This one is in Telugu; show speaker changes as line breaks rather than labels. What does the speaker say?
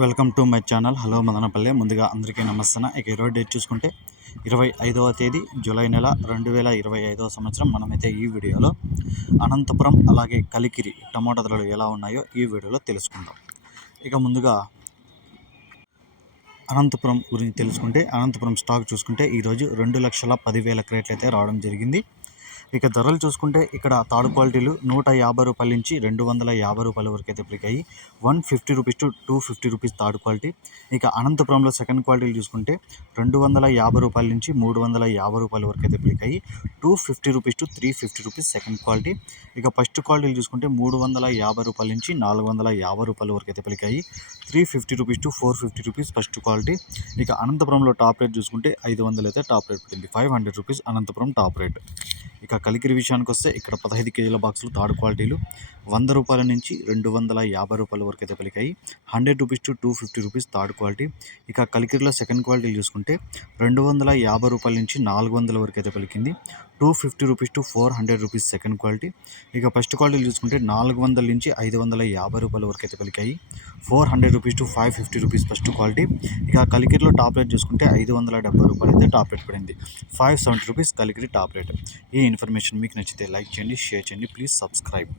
Welcome to my channel. Hello Madanapalle. ముందుగా అందరికీ నమస్తే ఇక ఈరోజు డేట్ చూసుకుంటే ఇరవై ఐదవ తేదీ జూలై నెల రెండు వేల ఇరవై ఐదవ సంవత్సరం. మనమైతే ఈ వీడియోలో అనంతపురం అలాగే కలికిరి టమాటా ధరలు ఎలా ఉన్నాయో ఈ వీడియోలో తెలుసుకుందాం. ఇక ముందుగా అనంతపురం గురించి తెలుసుకుంటే అనంతపురం స్టాక్ చూసుకుంటే ఈరోజు రెండు లక్షల పదివేల క్రేట్లు అయితే రావడం జరిగింది. ఇక ధరలు చూసుకుంటే ఇక్కడ తాడు క్వాలిటీలు నూట యాభై రూపాయల నుంచి రెండు వందల యాభై రూపాయల వరకు అయితే పెరిగాయి. One fifty rupees to two fifty rupees third quality. ఇక అనంతపురంలో సెకండ్ క్వాలిటీలు చూసుకుంటే రెండు వందల యాభై రూపాయల నుంచి మూడు వందల యాభై రూపాయల వరకు అయితే పెరిగాయి. Two fifty rupees to three fifty rupees second quality. ఇక ఫస్ట్ క్వాలిటీలు చూసుకుంటే మూడు వందల యాభై రూపాయల నుంచి నాలుగు వందల యాభై రూపాయల వరకు అయితే పెరిగాయి. Three fifty rupees to four fifty rupees first quality. ఇక అనంతపురంలో టాప్ రేట్ చూసుకుంటే ఐదు వందలు అయితే టాప్ రేట్ పెట్టింది. Five hundred rupees Anantapur top rate. ఇక కలికిరి విషయానికి వస్తే ఇక్కడ పదహైదు కేజీల బాక్సులు థర్డ్ క్వాలిటీలు. వంద రూపాయల నుంచి రెండు వందల యాభై రూపాయల వరకు అయితే పలికాయి. Hundred rupees to two fifty rupees third quality. ఇక కలికిరిలో సెకండ్ క్వాలిటీ చూసుకుంటే రెండు వందల యాభై రూపాయల నుంచి నాలుగు వందల వరకు అయితే పలికింది. Two fifty rupees to four hundred rupees second quality. ఇక ఫస్ట్ క్వాలిటీ చూసుకుంటే నాలుగు వందల నుంచి ఐదు వందల యాభై రూపాయల వరకు అయితే పలికాయి. Four hundred rupees to five fifty rupees first quality. ఇక కలికిరిలో టాప్ రేట్ చూసుకుంటే ఐదు వందల డెబ్బై రూపాయలు అయితే టాప్ రేట్ పడింది. Five seventy rupees Kalikiri top rate. ఈ ఇన్ఫర్మేషన్ మీకు నచ్చితే లైక్ చేయండి షేర్ చేయండి ప్లీజ్ సబ్స్క్రైబ్.